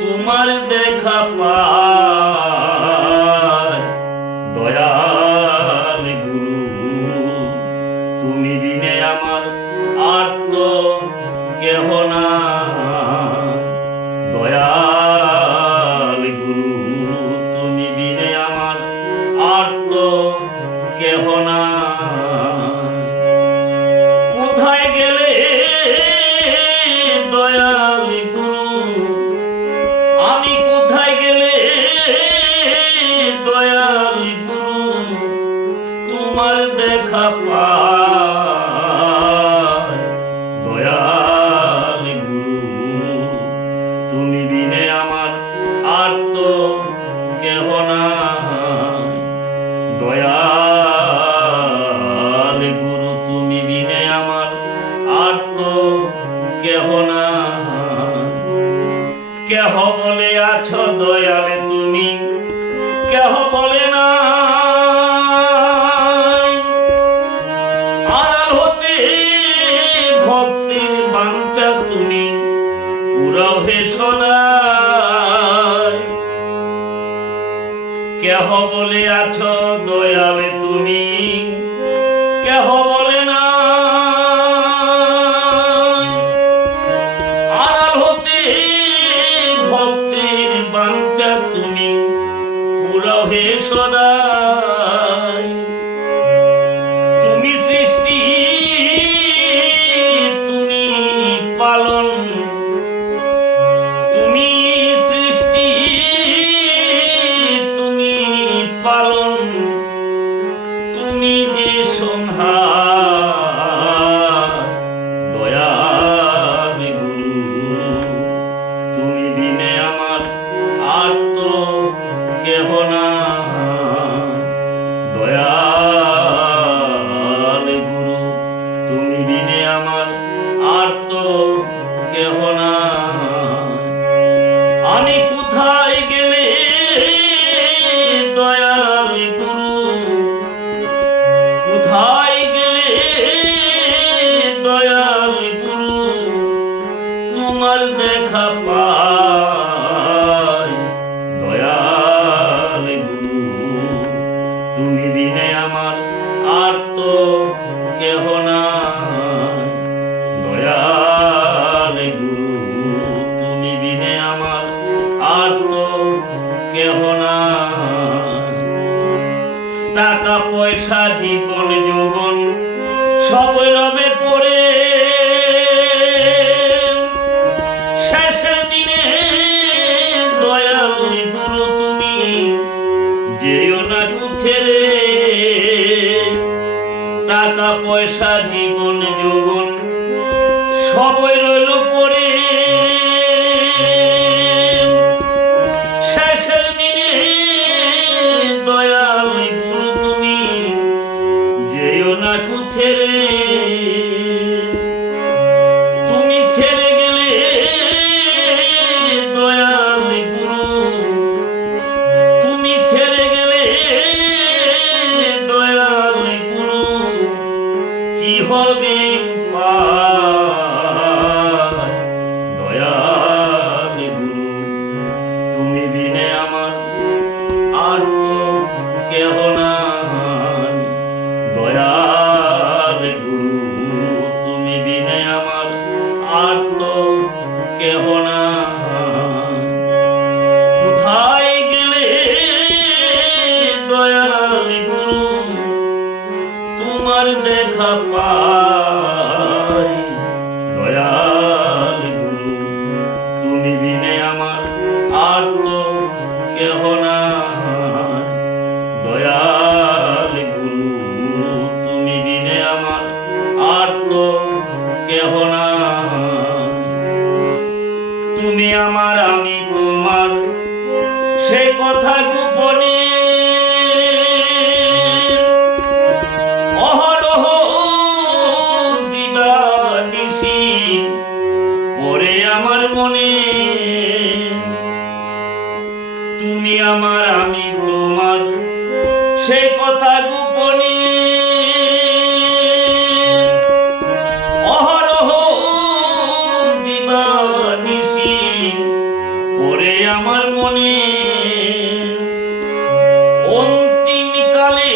তোমার দেখা পায় দয়াল গুরু, তুমি বিনে আমার আর তো কেহ না। দয়াল গুরু, তুমি বিনে আমার আর তো কেহ না। কোথায় গেলে দয়াল গুরু, আমি কোথায় গেলে দয়াল গুরু, তোমার দেখা পায় দয়াল গুরু, তুমি বিনে আমার আর তো কেহ না। দয়াল গুরু, তুমি বিনে আমার আর তো কেহ না। কেহ বলে আছো দয়ালে তুমি, কেহ বলে না। আড়াল হতে ভক্তির বাঞ্ছা তুমি পুরাও হে সদাই। কেহ বলে আছো দয়ালে তুমি, কেহ বলে না। আড়াল হতে ভক্তির বাঞ্ছা তুমি পুরাও হে সদাই। তুমি সৃষ্টি, তুমি পালন, তুমি সৃষ্টি, তুমি পালন, তুমি যে সংহার। দয়াল গুরু, তুমি বিনে আমার আর তো কেহ না। দয়াল গুরু, তুমি বিনে আমার আর তো কেহ না। আমি কোথায় গেলে দয়াল গুরু, কোথায় গেলে দয়াল গুরু, তোমার দেখা পায় দয়াল গুরু, তুমি বিনে আমার আর তো কেহ না। দয়াল গুরু, তুমি বিনে আমার আর তো কেহ না। টাকা পয়সা জীবন যৌবন সব রবে পড়ে, শেষের দিনে দয়াল গুরু, তুমি যেও না ছেড়ে। টাকা পয়সা জীবন যৌবন সবই রইল পড়ে, শেষের দিনে দয়াল গুরু, তুমি যেও না ছেড়ে। তুমি ছেড়ে গেলে দয়াল গুরু, তুমি ছেড়ে গেলে দয়াল গুরু, কি হবে উপায়। দয়াল গুরু, তুমি বিনে আমার আর তো কেহ না। দয়াল গুরু, তুমি বিনে আমার আর তো কেহ না। কোথায় গেলে দয়াল গুরু, তোমার দেখা পাই দয়াল গুরু, তুমি বিনে আমার আর তো কেহ না। দয়াল গুরু, তুমি বিনে আমার আর তো কেহ না। তুমি আমার আমি তোমার, সে কথা গোপনে অহরহ দিবানিশি পড়ে আমার মনে। তুমি আমার আমি তোমার, সে কথা গোপনে অহরহ দিবানিশি পড়ে আমার মনে অন্তিম কালে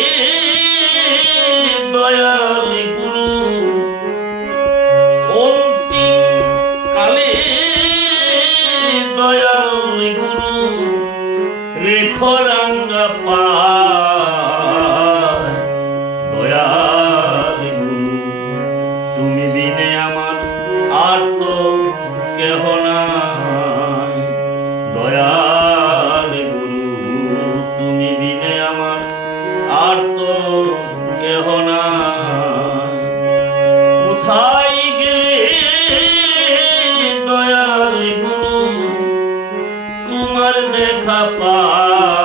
দয়াল গুরু অন্তিম কালে দয়াল গুরু রেখো রাঙ্গা পায় দয়াল গুরু তুমি বিনে আমার আর তো কেহ নাই দয়াল গুরু তুমি বিনে আমার আর তো কেহ নাই কোথায় গেলে দয়াল গুরু তোমার দেখা পা